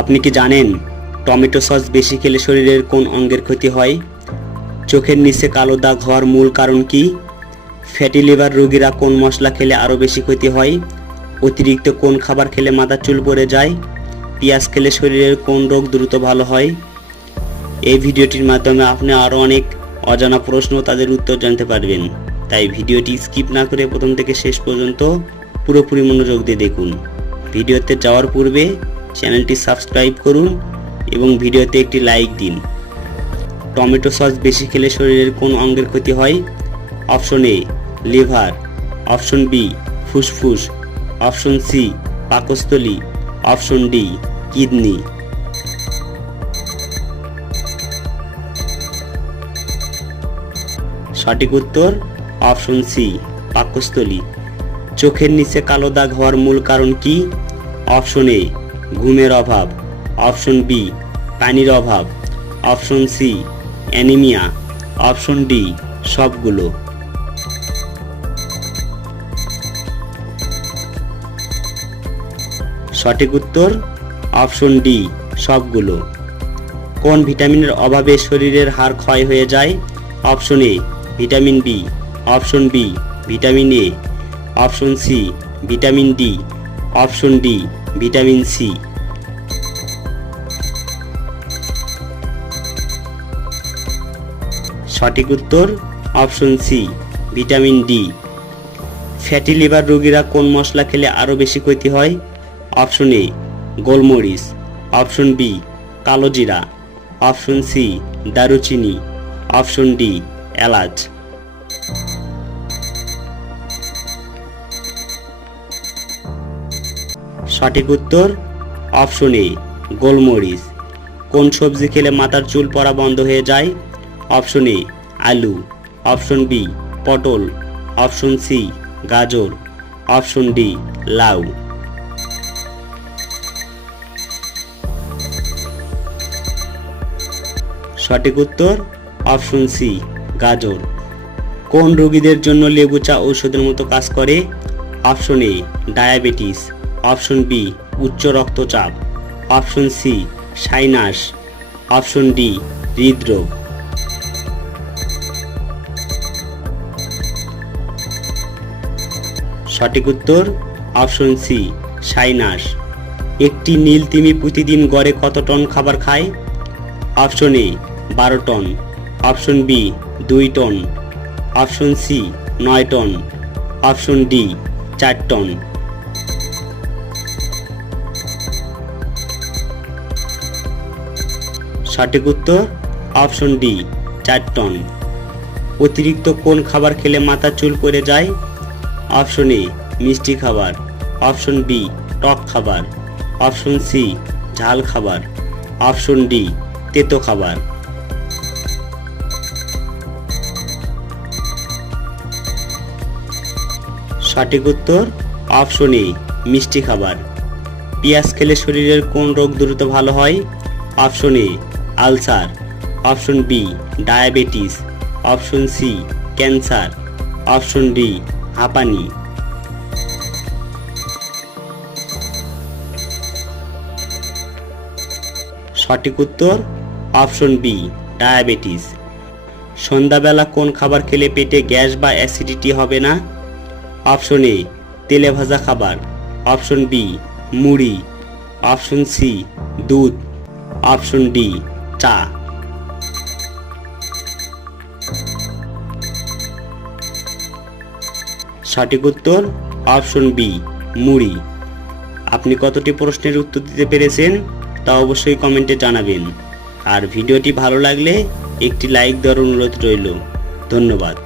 আপনি কি জানেন টমেটো সস বেশি খেলে শরীরের কোন অঙ্গের ক্ষতি হয়? চোখের নিচে কালো দাগ হওয়ার মূল কারণ কি? ফ্যাটি লিভার রোগীরা কোন মশলা খেলে আরও বেশি ক্ষতি হয়? অতিরিক্ত কোন খাবার খেলে মাথার চুল পড়ে যায়? পেঁয়াজ খেলে শরীরের কোন রোগ দ্রুত ভালো হয়? এই ভিডিওটির মাধ্যমে আপনি আরও অনেক অজানা প্রশ্ন তাদের উত্তর জানতে পারবেন। তাই ভিডিওটি স্কিপ না করে প্রথম থেকে শেষ পর্যন্ত পুরোপুরি মনোযোগ দিয়ে দেখুন। ভিডিওতে যাওয়ার পূর্বে চ্যানেলটি সাবস্ক্রাইব করুন এবং ভিডিওতে একটি লাইক দিন। টমেটো সস বেশি খেলে শরীরের কোন অঙ্গের ক্ষতি হয়? Option A, liver. Option B, ফুসফুস। অপশন সি, পাকস্থলী। Option D, kidney. সঠিক উত্তর, অপশন সি, পাকস্থলী। চোখের নিচে কালো দাগ হওয়ার মূল কারণ কি? অপশন এ ঘুমের অভাব, অপশন বি, পানির অভাব, option C, anaemia, option D, সবগুলো। সঠিক উত্তর, অপশন ডি, সবগুলো। কোন ভিটামিনের অভাবে শরীরের হাড় ক্ষয় হয়ে যায়? Option A, vitamin B, option B, vitamin A. Option C, vitamin D, option D, vitamin C. সঠিক উত্তর, option C vitamin D fatty liver রোগীরা কোন মশলা খেলে আরও বেশি ক্ষতি হয়? অপশন এ গোলমরিচ। অপশন বি কালো জিরা। অপশন সি দারুচিনি। অপশন ডি এলাচ। সঠিক উত্তর, অপশন এ গোলমরিচ। কোন সবজি খেলে মাথার চুল পড়া বন্ধ হয়ে যায়? অপশন এ, আলু, অপশন বি, পটল, অপশন সি, গাজর, অপশন ডি, লাউ। সঠিক উত্তর, অপশন সি, গাজর। কোন রোগীদের জন্য লেবু চা ঔষধের মতো কাজ করে? Option A, diabetes. Option B, উচ্চ রক্তচাপ। Option C, sinus. Option D, হৃদরোগ। সঠিক উত্তর, অপশন সি সাইনাস। একটি নীল তিমি প্রতিদিন গড়ে কত টন খাবার খায়? অপশন এ বারো টন। অপশন বি দুই টন। অপশন সি নয় টন। অপশন ডি চার টন। সঠিক উত্তর, অপশন ডি চার টন। অতিরিক্ত কোন খাবার খেলে মাথা চুল পড়ে যায়? অপশন এ মিষ্টি খাবার, অপশন বি টক খাবার, অপশন সি ঝাল খাবার, অপশন ডি তেতো খাবার। সঠিক উত্তর অপশন এ মিষ্টি খাবার। পেঁয়াজ খেলে শরীরের কোন রোগ দ্রুত ভালো হয়? Option A ulcer, option B diabetes, option C cancer, option D হাঁপানি। সঠিক উত্তর, অপশন বি, ডায়াবেটিস। সন্ধ্যাবেলা কোন খাবার খেলে পেটে গ্যাস বা অ্যাসিডিটি হবে না? অপশন এ, তেলে ভাজা খাবার। অপশন বি, মুড়ি। অপশন সি, দুধ। অপশন ডি, চা। সঠিক উত্তর, অপশন বি, মুড়ি। আপনি কতটি প্রশ্নের উত্তর দিতে পেরেছেন তা অবশ্যই কমেন্টে জানাবেন। আর ভিডিওটি ভালো লাগলে একটি লাইক দেওয়ার অনুরোধ রইল। ধন্যবাদ।